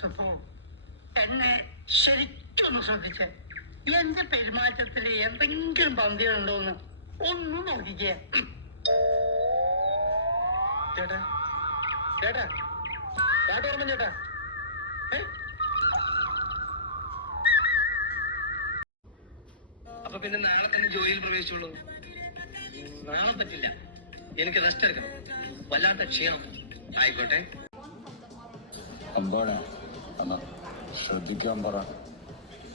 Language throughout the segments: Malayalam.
സുഖു, എന്നെ ശരിക്കൊന്ന് ശ്രദ്ധിച്ച് എന്റെ പെരുമാറ്റത്തില് എന്തെങ്കിലും പന്തികളുണ്ടോന്ന് ഒന്നും നോക്കിക്കേ. ചേട്ടാ ചേട്ടാ കാട്ടോർമ്മ ചേട്ടാ, അപ്പൊ പിന്നെ നാളെ തന്നെ ജോലിയിൽ പ്രവേശിച്ചോളൂ. നാളെ പറ്റില്ല, എനിക്ക് റെസ്റ്റ് എടുക്കണം, വല്ലാത്ത ക്ഷീണം. ആയിക്കോട്ടെ. അമ്പാണ് അമ്മ ശ്രദ്ധിക്കാൻ പറ.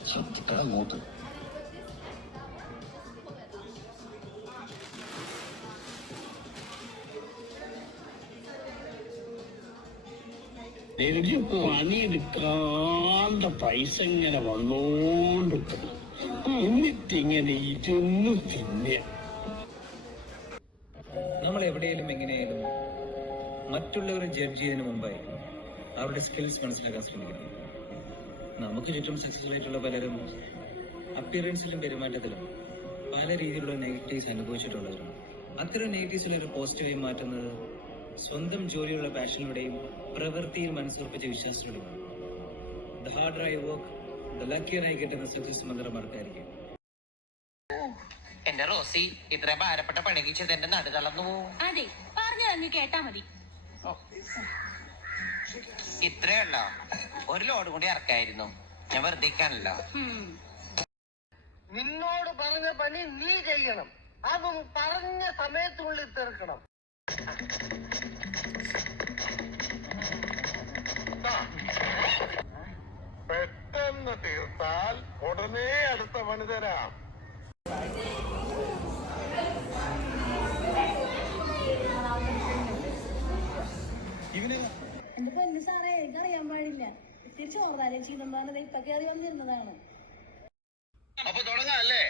ശ്രദ്ധിക്കണം അങ്ങോട്ട്. എനിക്ക് പണിയെടുക്കാണ്ട പൈസ ഇങ്ങനെ വന്നോണ്ടിരിക്കണം. എന്നിട്ടിങ്ങനെ ഇരുന്ന് തിന്നെ. നമ്മൾ എവിടെയെങ്കിലും എങ്ങനെയായാലും മറ്റുള്ളവരെ ജഡ്ജ് ചെയ്യുന്നതിന് മുമ്പായി അവരുടെ സ്കിൽസ് മനസ്സിലാക്കാൻ ശ്രമിക്കണം. നമുക്ക് ചുറ്റും സക്സസ്ഫുൾ ആയിട്ടുള്ള പലരും അപ്പിയറൻസിലും പെരുമാറ്റത്തിലും പല രീതിയിലുള്ള നെഗറ്റീവ്സ് അനുഭവിച്ചിട്ടുള്ളവരാണ്. അത്തരം നെഗറ്റീവ്സിനെ ഒരു പോസിറ്റീവായി മാറ്റുന്നത് സ്വന്തം ജോലിയുള്ള പാഷനിലൂടെയും പ്രവൃത്തിയിൽ മനസ്സുറപ്പിച്ച വിശ്വാസത്തിലൂടെയാണ്. The harder I work, the luckier I get എന്ന സക്സസ് മന്ത്രം മറക്കാതിരിക്കും. എന്റെ റോസി, ഇത്ര ഭാരപ്പെട്ട പണി ചെയ്ത് നടു തളർന്നു പോവും. അതെ, പറഞ്ഞതങ്ങ് കേട്ടാ മതി. ഇത്രയല്ലോ, ഒരു ലോഡ് കൂടി ഇറക്കായിരുന്നു. ഞാൻ വെറുതെക്കാണല്ലോ. നിന്നോട് പറഞ്ഞ പണി നീ ചെയ്യണം, അതും പറഞ്ഞ സമയത്തിനുള്ളിൽ തീർക്കണം. പെട്ടെന്ന് തീർത്താൽ ഉടനെ അടുത്ത പണി തരാം. എന്റെ പൊന്നു സാറേ, എനിക്കറിയാൻ പാടില്ല. ഇത്തിരി ചോറാലേ ചീതമ്പാനത് ഇപ്പൊ കയറി വന്നിരുന്നതാണ്. അപ്പൊ തുടങ്ങാം അല്ലേ?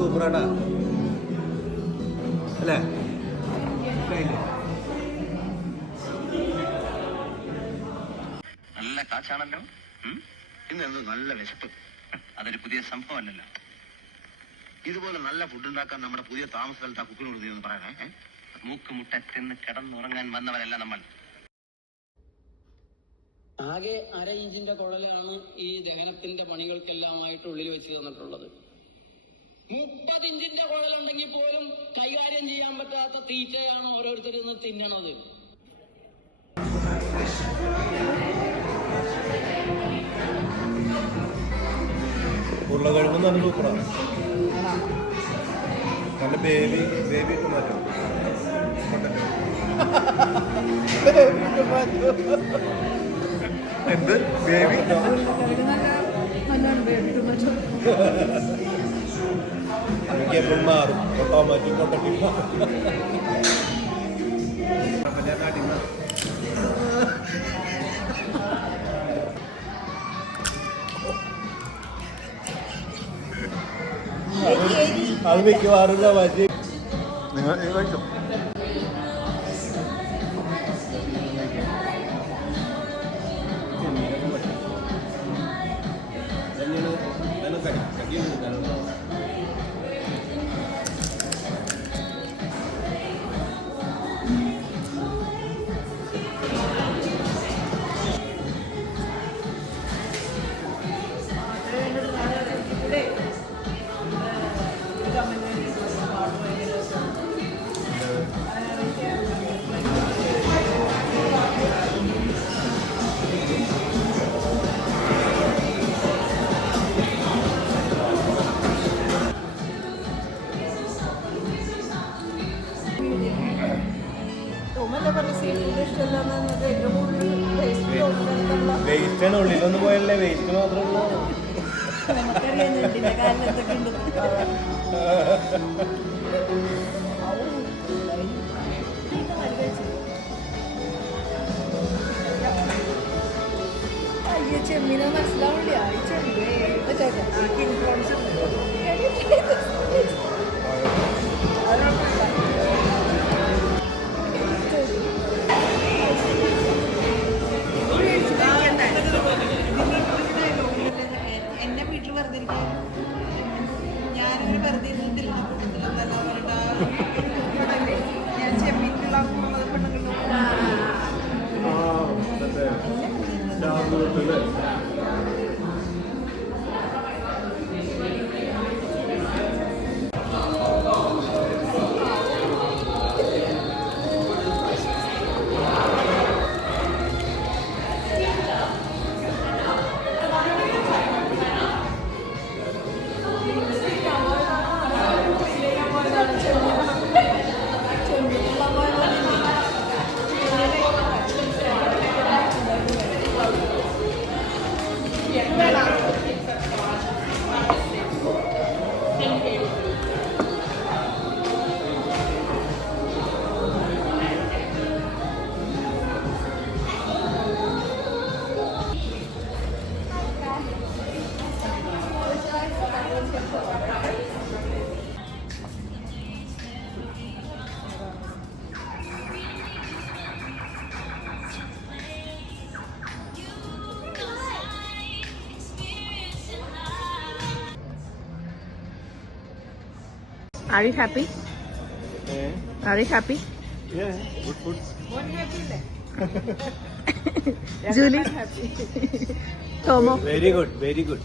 സൂപ്പറാട്ടാ അല്ലേ? നല്ല കാശാണല്ലോ. ഇന്ന് എന്ത് നല്ല വിശപ്പ്. അതൊരു പുതിയ സംഭവമല്ലല്ലോ. ഇതുപോലെ നല്ല ഫുഡ് ഉണ്ടാക്കാൻ നമ്മുടെ പുതിയ താമസ സ്ഥലത്ത് ആ കുക്കിനോട് നീ ഒന്ന് പറയണേ. മൂക്ക് മുട്ടത്തിന്ന് കിടന്നുറങ്ങാൻ വന്നവരല്ല നമ്മൾ. ആകെ 1/2 ഇഞ്ചിന്റെ കുഴലാണ് ഈ ദഹനത്തിന്റെ പണികൾക്കെല്ലാമായിട്ട് ഉള്ളിൽ വെച്ച് തന്നിട്ടുള്ളത്. 30 ഇഞ്ചിന്റെ കുഴലുണ്ടെങ്കിൽ പോലും കൈകാര്യം ചെയ്യാൻ പറ്റാത്ത തീറ്റയാണ് ഓരോരുത്തരും തിന്നണത്. ഉരുളക്കിഴങ്ങ് നല്ല സൂപ്പറാണ്. നല്ല ബേബി ഇട്ട് മാറ്റും. എന്ത് ബേബി എനിക്ക് എപ്പോഴും മാറും. ഓട്ടോമാറ്റിക് കൊട്ടട്ടി അത് മിക്കവാറുള്ള മാറ്റി നിങ്ങൾ കഴിച്ചോ. വേസ്റ്റാണ് ഉള്ളിലൊന്നും പോയല്ലേ, വേസ്റ്റ് മാത്രമേ ചെമ്മീനെ മനസ്സിലാവില്ല. Are you happy? Are you happy? Yeah, good food. Julie? Tomo? Very good, very good.